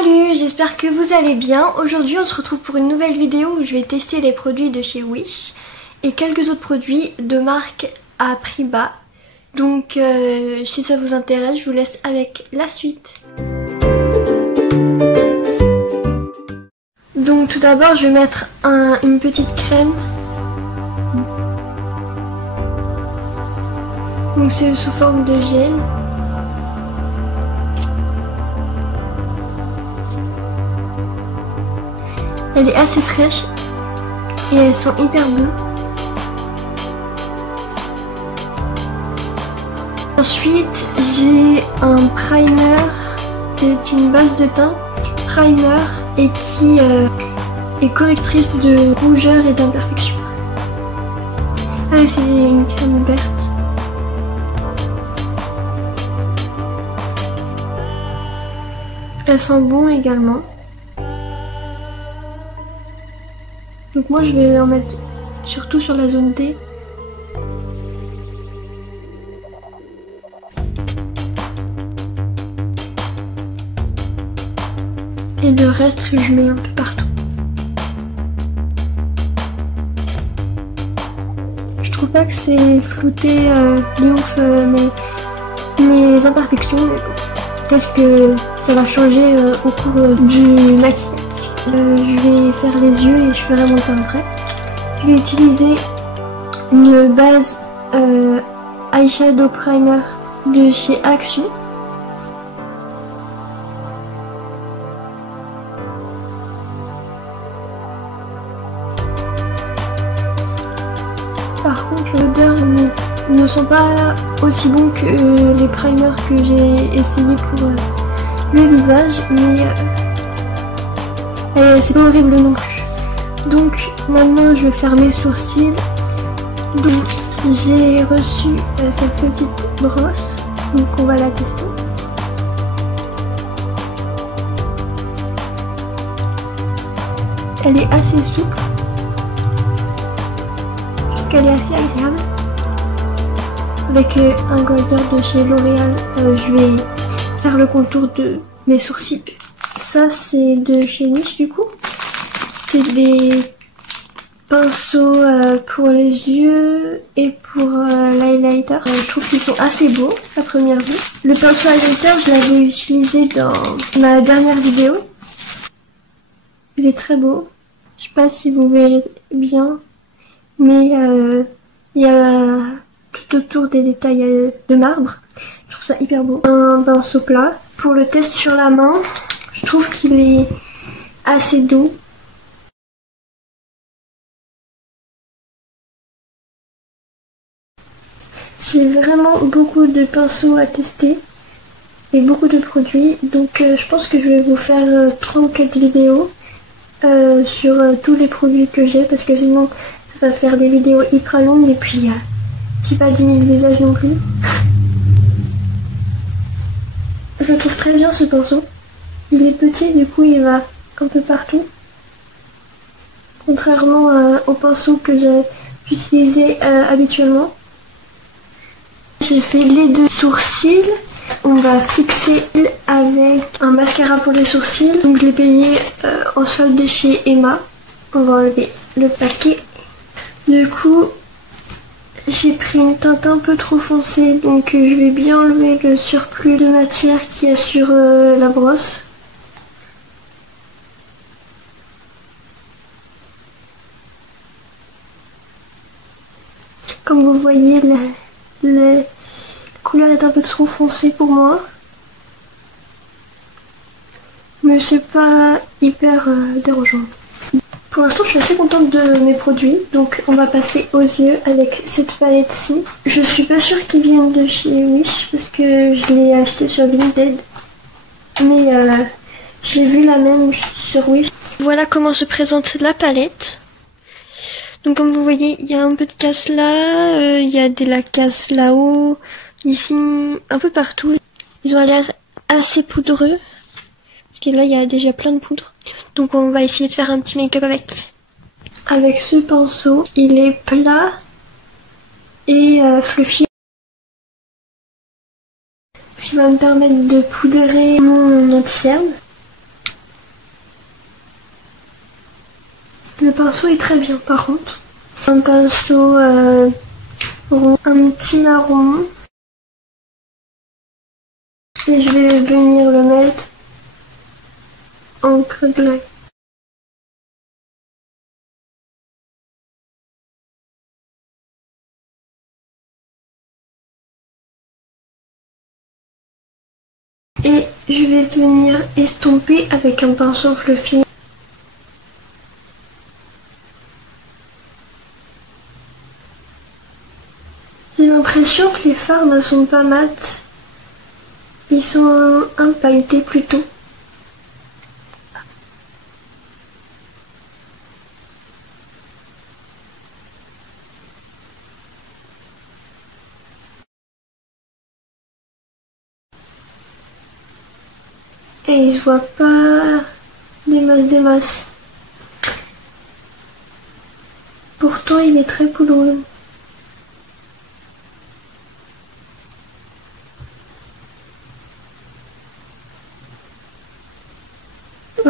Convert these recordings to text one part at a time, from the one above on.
Salut, j'espère que vous allez bien. Aujourd'hui on se retrouve pour une nouvelle vidéo où je vais tester les produits de chez Wish et quelques autres produits de marque à prix bas. Donc si ça vous intéresse, je vous laisse avec la suite. Donc tout d'abord je vais mettre une petite crème. Donc c'est sous forme de gel. Elle est assez fraîche et elles sont hyper bonnes. Ensuite j'ai un primer, c'est une base de teint primer et qui est correctrice de rougeur et d'imperfection. Ah c'est une crème verte. Elle sent bon également. Donc moi je vais en mettre surtout sur la zone D. Et le reste je mets un peu partout. Je trouve pas que c'est flouté de ouf mes imperfections. Peut-être que ça va changer au cours du maquillage. Je vais faire les yeux et je ferai mon teint après. Je vais utiliser une base eyeshadow primer de chez Action. Par contre l'odeur ne sont pas aussi bon que les primers que j'ai essayé pour le visage, mais c'est pas horrible non plus. Donc maintenant je vais faire mes sourcils. Donc j'ai reçu cette petite brosse, donc on va la tester. Elle est assez souple, je trouve qu'elle est assez agréable. Avec un golder de chez L'Oréal, je vais faire le contour de mes sourcils. Ça c'est de chez Wish du coup. C'est des pinceaux pour les yeux et pour l'highlighter. Je trouve qu'ils sont assez beaux à première vue. Le pinceau highlighter, je l'avais utilisé dans ma dernière vidéo. Il est très beau. Je sais pas si vous verrez bien, mais il y a tout autour des détails de marbre. Je trouve ça hyper beau. Un pinceau plat. Pour le test sur la main, je trouve qu'il est assez doux. J'ai vraiment beaucoup de pinceaux à tester et beaucoup de produits. Donc je pense que je vais vous faire 3 ou 4 vidéos sur tous les produits que j'ai. Parce que sinon ça va faire des vidéos hyper longues et puis j'ai pas 10 000 visages non plus. Je trouve très bien ce pinceau. Il est petit, du coup il va un peu partout. Contrairement au pinceau que j'utilisais habituellement. J'ai fait les deux sourcils. On va fixer avec un mascara pour les sourcils. Donc je l'ai payé en solde chez Emma. On va enlever le paquet. Du coup, j'ai pris une teinte un peu trop foncée. Donc je vais bien enlever le surplus de matière qu'il y a sur la brosse. Comme vous voyez, la couleur est un peu trop foncée pour moi. Mais c'est pas hyper dérangeant. Pour l'instant je suis assez contente de mes produits. Donc on va passer aux yeux avec cette palette-ci. Je suis pas sûre qu'ils viennent de chez Wish parce que je l'ai acheté sur Vinted. Mais j'ai vu la même sur Wish. Voilà comment se présente la palette. Donc comme vous voyez, il y a un peu de casse là, il y a de la casse là-haut, ici, un peu partout. Ils ont l'air assez poudreux. Parce que là, il y a déjà plein de poudre. Donc on va essayer de faire un petit make-up avec. Avec ce pinceau, il est plat et fluffy. Ce qui va me permettre de poudrer mon anti-cerne. Le pinceau est très bien par contre. Un pinceau rond, un petit marron. Et je vais venir le mettre en creux de l'œil. Et je vais venir estomper avec un pinceau fluffy. J'ai l'impression que les fards ne sont pas mat. Ils sont un pailletés plutôt. Et il se voit pas des masses. Pourtant il est très poudreux.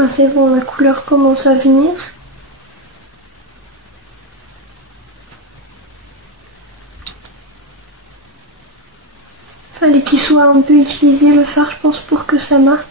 Ah, c'est bon, la couleur commence à venir. Fallait qu'il soit un peu utilisé le fard, je pense, pour que ça marque.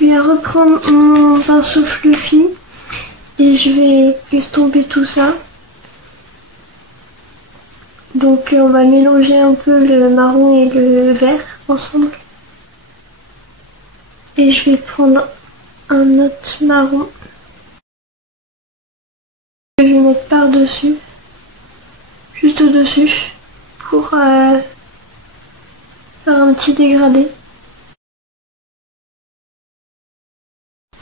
Je vais reprendre mon pinceau fluffy et je vais estomper tout ça. Donc on va mélanger un peu le marron et le vert ensemble. Et je vais prendre un autre marron que je vais mettre par-dessus, juste au-dessus, pour faire un petit dégradé.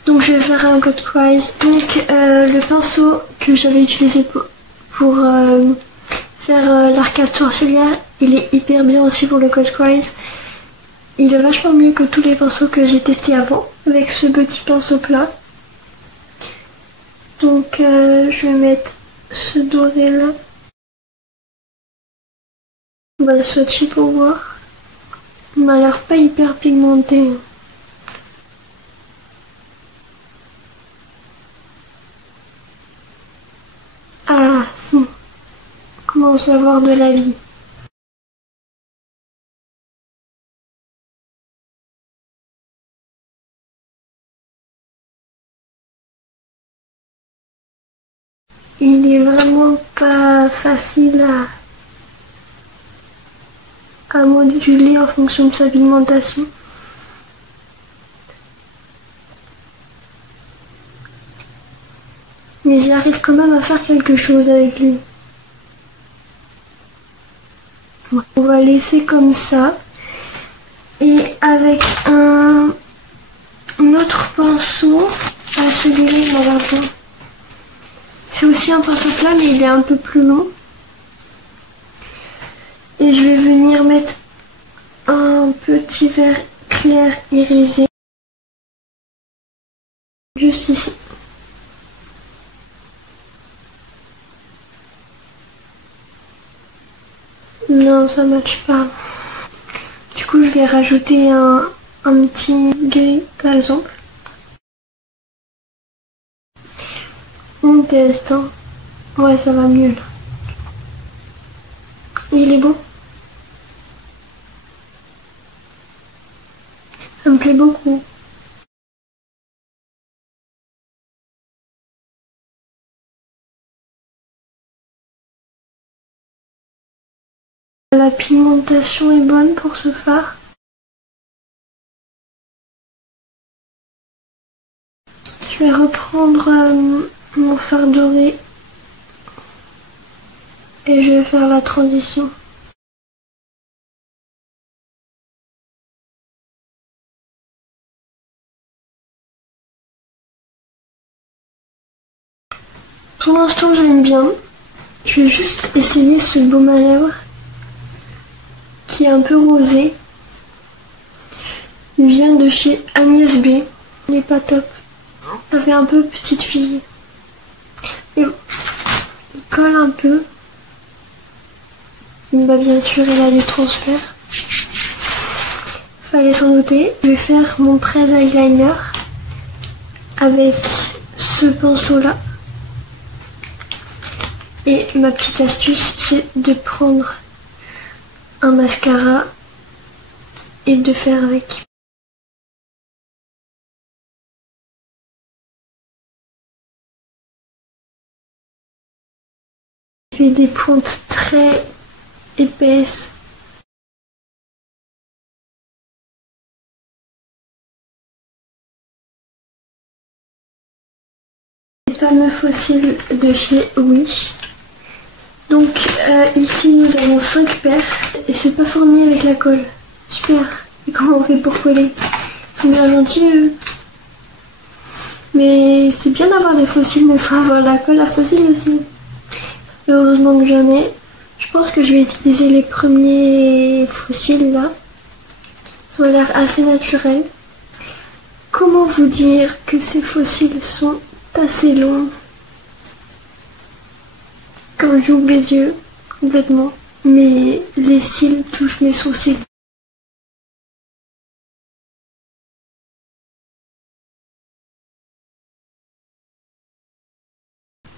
Donc je vais faire un cut crease. Donc le pinceau que j'avais utilisé pour faire l'arcade sourcilière, il est hyper bien aussi pour le cut crease. Il est vachement mieux que tous les pinceaux que j'ai testés avant, avec ce petit pinceau plat. Donc je vais mettre ce doré là. On va le swatcher pour voir. Il m'a l'air pas hyper pigmenté. Ah si, on commence à avoir de la vie. Il est vraiment pas facile à moduler en fonction de sa pigmentation. Mais j'arrive quand même à faire quelque chose avec lui. On va laisser comme ça. Et avec un autre pinceau, celui-là il m'a l'air bien. C'est aussi un pinceau plat mais il est un peu plus long. Et je vais venir mettre un petit vert clair irisé. Juste ici. Non, ça matche pas. Du coup, je vais rajouter un petit gris, par exemple. On teste, hein. Ouais, ça va mieux, là. Il est beau. Ça me plaît beaucoup. La pigmentation est bonne pour ce fard. Je vais reprendre mon fard doré et je vais faire la transition. Pour l'instant j'aime bien. Je vais juste essayer ce baume à lèvres qui est un peu rosé. Il vient de chez Agnès B. Il est pas top. Ça fait un peu petite fille. Et il colle un peu. Bah bien sûr il a du transfert. fallait s'en douter. Je vais faire mon trait d'eyeliner avec ce pinceau là. Et ma petite astuce, c'est de prendre un mascara et de faire avec. Je fais des pointes très épaisses. Les fameux fossiles de chez Wish. Donc ici nous avons 5 paires et c'est pas fourni avec la colle. Super. Et comment on fait pour coller? Ils sont bien gentils eux. Mais c'est bien d'avoir des fossiles, mais il faut avoir la colle à fossiles aussi. Heureusement que j'en ai. Je pense que je vais utiliser les premiers fossiles là. Ils ont l'air assez naturels. Comment vous dire que ces fossiles sont assez longs? Quand j'ouvre les yeux, complètement. Mais les cils touchent mes sourcils.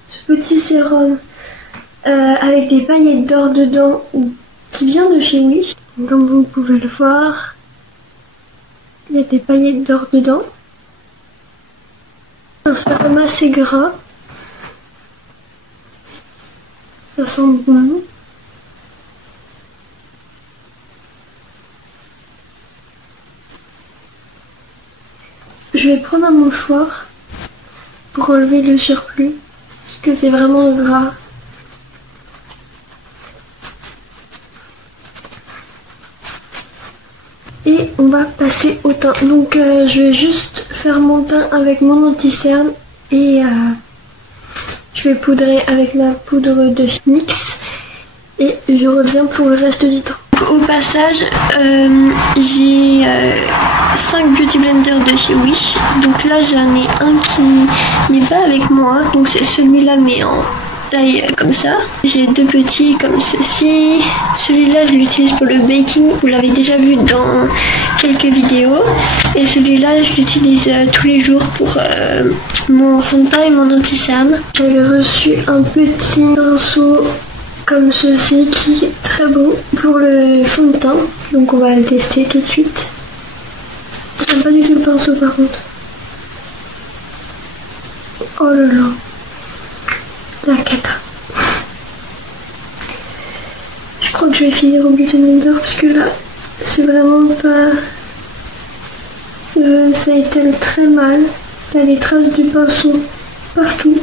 Ce petit sérum avec des paillettes d'or dedans qui vient de chez Wish. Comme vous pouvez le voir, il y a des paillettes d'or dedans. C'est un sérum assez gras. Ça sent bon. Je vais prendre un mouchoir pour enlever le surplus, parce que c'est vraiment gras. Et on va passer au teint. Donc je vais juste faire mon teint avec mon anti-cerne et je vais poudrer avec ma poudre de NYX et je reviens pour le reste du temps. Au passage, j'ai 5 beauty blenders de chez Wish. Donc là j'en ai un qui n'est pas avec moi, donc c'est celui-là mais en taille comme ça. J'ai 2 petits comme ceci. Celui-là je l'utilise pour le baking, vous l'avez déjà vu dans quelques vidéos. Et celui-là je l'utilise tous les jours pour mon fond de teint et mon anti-cerne. J'avais reçu un petit pinceau comme ceci qui est très beau pour le fond de teint. Donc on va le tester tout de suite. J'aime pas du tout le pinceau par contre. Oh là là. La cata. Je crois que je vais finir au beauty blender parce que là c'est vraiment pas... ça étale très mal. Il y a les traces du pinceau partout.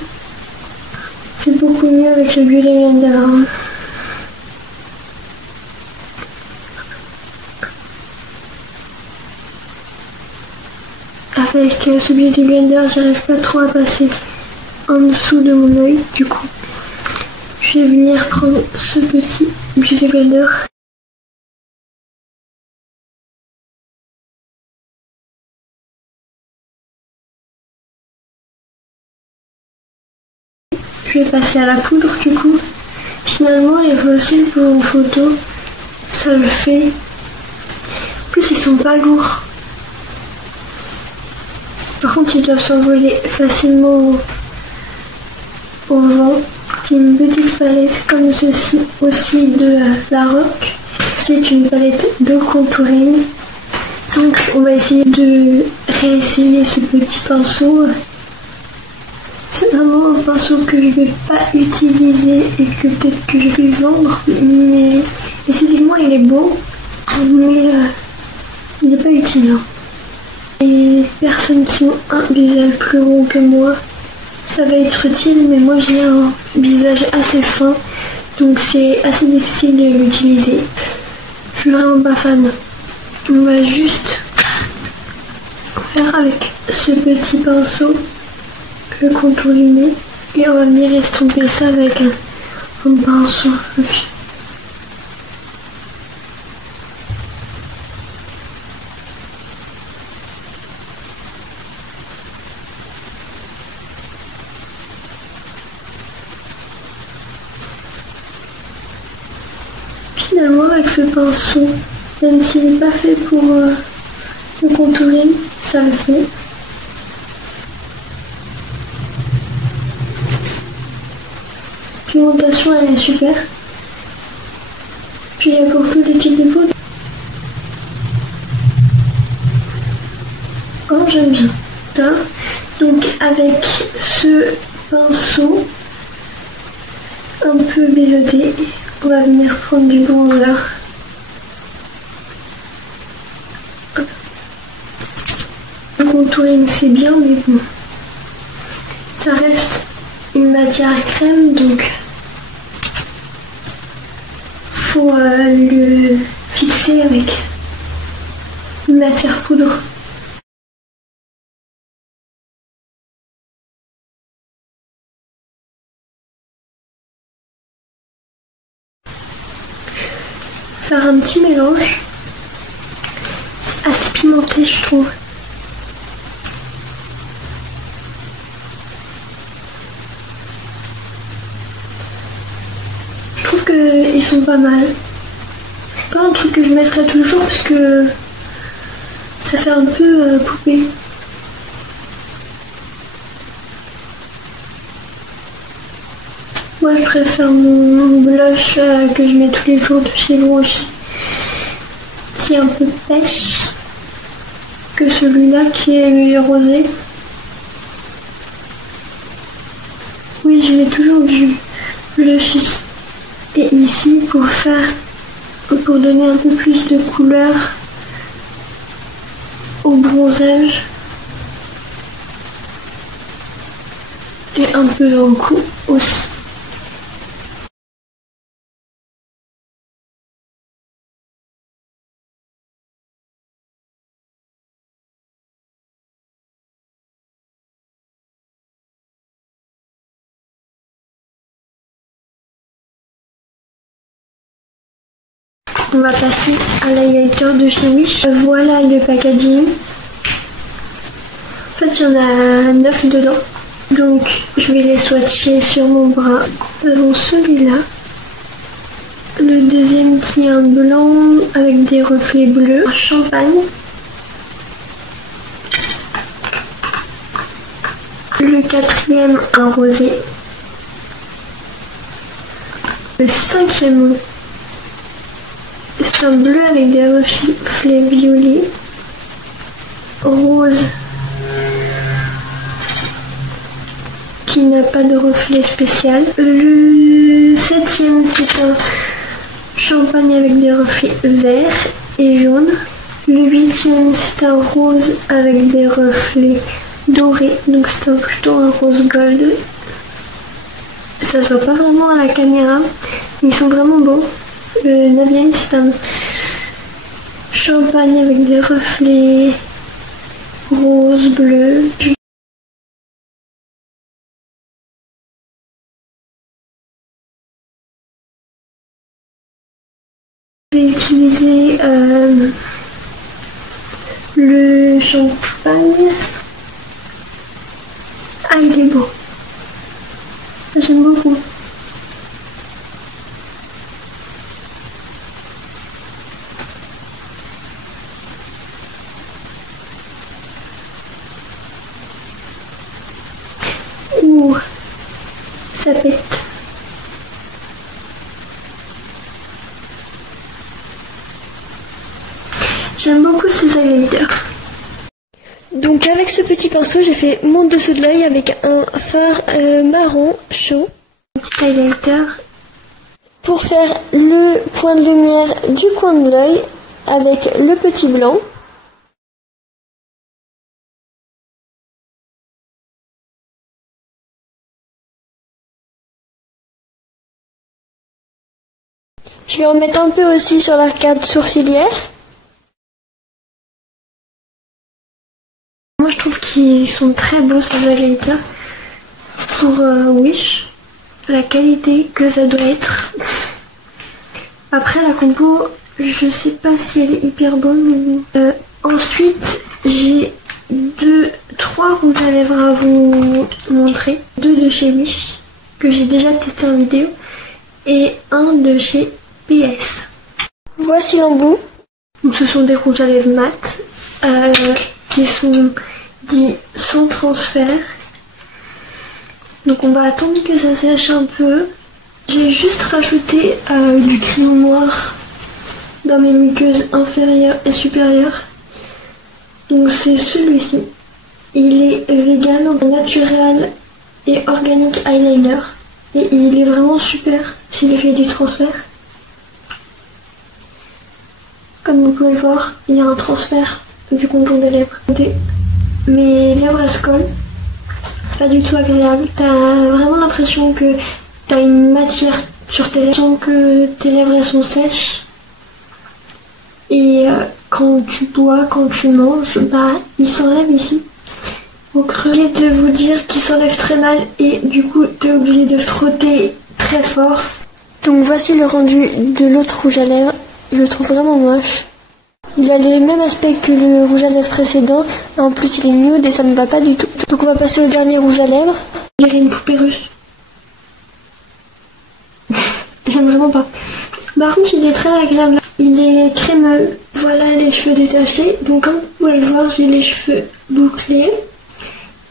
C'est beaucoup mieux avec le beauty blender. Hein. Avec ce beauty blender, j'arrive pas trop à passer en dessous de mon œil. Du coup, je vais venir prendre ce petit beauty blender. Je vais passer à la poudre du coup. Finalement les fossiles pour une photo, ça le fait. En plus ils sont pas lourds. Par contre ils doivent s'envoler facilement au vent. J'ai une petite palette comme ceci aussi de La Roque. C'est une palette de contouring. Donc on va essayer de réessayer ce petit pinceau. C'est vraiment un pinceau que je vais pas utiliser et que peut-être que je vais vendre, mais esthétiquement il est beau, mais il n'est pas utile. Hein. Les personnes qui ont un visage plus rond que moi, ça va être utile, mais moi j'ai un visage assez fin, donc c'est assez difficile de l'utiliser. Je suis vraiment pas fan. On va juste faire avec ce petit pinceau le contour du nez et on va venir estomper ça avec un pinceau. Finalement avec ce pinceau, même s'il n'est pas fait pour Le contouring, ça le fait. Pigmentation, elle est super. Puis il y a pour tous les types de peau. Oh, j'aime bien ça. Donc avec ce pinceau un peu biseauté, on va venir prendre du bronzer. Le contouring c'est bien, mais bon, ça reste une matière crème, donc faut le fixer avec une matière poudre. Faire un petit mélange. C'est assez pimenté, je trouve. Je trouve qu'ils sont pas mal. Pas un truc que je mettrais tous les jours parce que ça fait un peu poupée. Moi je préfère mon blush que je mets tous les jours de chez Rouge, qui est un peu pêche, que celui-là qui est rosé. Oui, je mets toujours du blush et ici pour donner un peu plus de couleur au bronzage et un peu dans le cou aussi. On va passer à l'highlighter de chez Wish. Voilà le packaging. En fait, il y en a 9 dedans. Donc, je vais les swatcher sur mon bras. Nous avons celui-là. Le deuxième qui est un blanc avec des reflets bleus. Un champagne. Le quatrième, un rosé. Le cinquième, c'est un bleu avec des reflets violets, rose, qui n'a pas de reflet spécial. Le septième, c'est un champagne avec des reflets verts et jaunes. Le huitième, c'est un rose avec des reflets dorés, donc c'est plutôt un rose gold. Ça se voit pas vraiment à la caméra, mais ils sont vraiment beaux. Le 9e, c'est un champagne avec des reflets rose, bleu. Je vais utiliser le champagne. Ah, il est beau. J'aime beaucoup. Ouh, ça pète. J'aime beaucoup ces highlighters. Donc avec ce petit pinceau, j'ai fait mon dessous de l'œil avec un fard marron chaud. Un petit highlighter pour faire le point de lumière du coin de l'œil avec le petit blanc. Je vais en mettre un peu aussi sur l'arcade sourcilière. Moi je trouve qu'ils sont très beaux ces highlighters pour Wish, la qualité que ça doit être. Après la compo, je sais pas si elle est hyper bonne. Ensuite j'ai 3 rouges à lèvres à vous montrer. 2 de chez Wish que j'ai déjà testé en vidéo et un de chez PS. Voici l'embout. Donc ce sont des rouges à lèvres mat qui sont dits sans transfert. Donc on va attendre que ça sèche un peu. J'ai juste rajouté du crayon noir dans mes muqueuses inférieures et supérieures. Donc c'est celui-ci. Il est vegan, naturel et organique eyeliner. Et il est vraiment super s'il fait du transfert. Comme vous pouvez le voir, il y a un transfert du contour des lèvres. Mes lèvres elles se collent. C'est pas du tout agréable. T'as vraiment l'impression que t'as une matière sur tes lèvres. Tu sens que tes lèvres elles sont sèches. Et quand tu bois, quand tu manges, bah il s'enlève ici. Donc j'ai de vous dire qu'il s'enlève très mal et du coup t'es obligé de frotter très fort. Donc voici le rendu de l'autre rouge à lèvres. Je le trouve vraiment moche. Il a le même aspect que le rouge à lèvres précédent. En plus il est nude et ça ne va pas du tout. Donc on va passer au dernier rouge à lèvres. On dirait une poupée russe. J'aime vraiment pas. Par contre il est très agréable. Il est crémeux. Voilà les cheveux détachés. Donc comme vous pouvez le voir, j'ai les cheveux bouclés.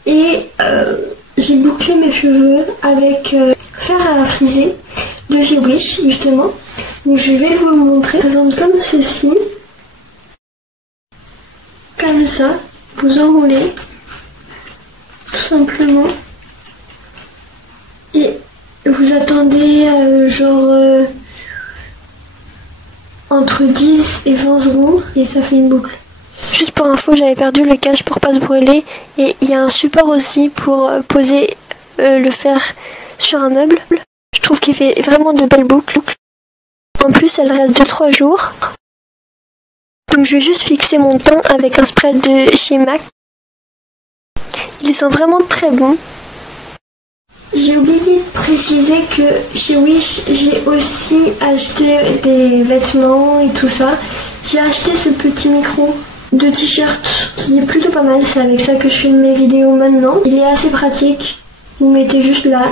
Et j'ai bouclé mes cheveux avec fer à friser de chez Wish justement. Donc je vais vous le montrer. Ça présente comme ceci. Comme ça. Vous enroulez. Tout simplement. Et vous attendez entre 10 et 20 secondes. Et ça fait une boucle. Juste pour info, j'avais perdu le cache pour pas se brûler et il y a un support aussi pour poser le fer sur un meuble. Je trouve qu'il fait vraiment de belles boucles. En plus, elle reste 2-3 jours. Donc je vais juste fixer mon teint avec un spray de chez MAC. Il sent vraiment très bon. J'ai oublié de préciser que chez Wish, j'ai aussi acheté des vêtements et tout ça. J'ai acheté ce petit micro de t-shirt qui est plutôt pas mal. C'est avec ça que je filme mes vidéos maintenant. Il est assez pratique. Vous mettez juste là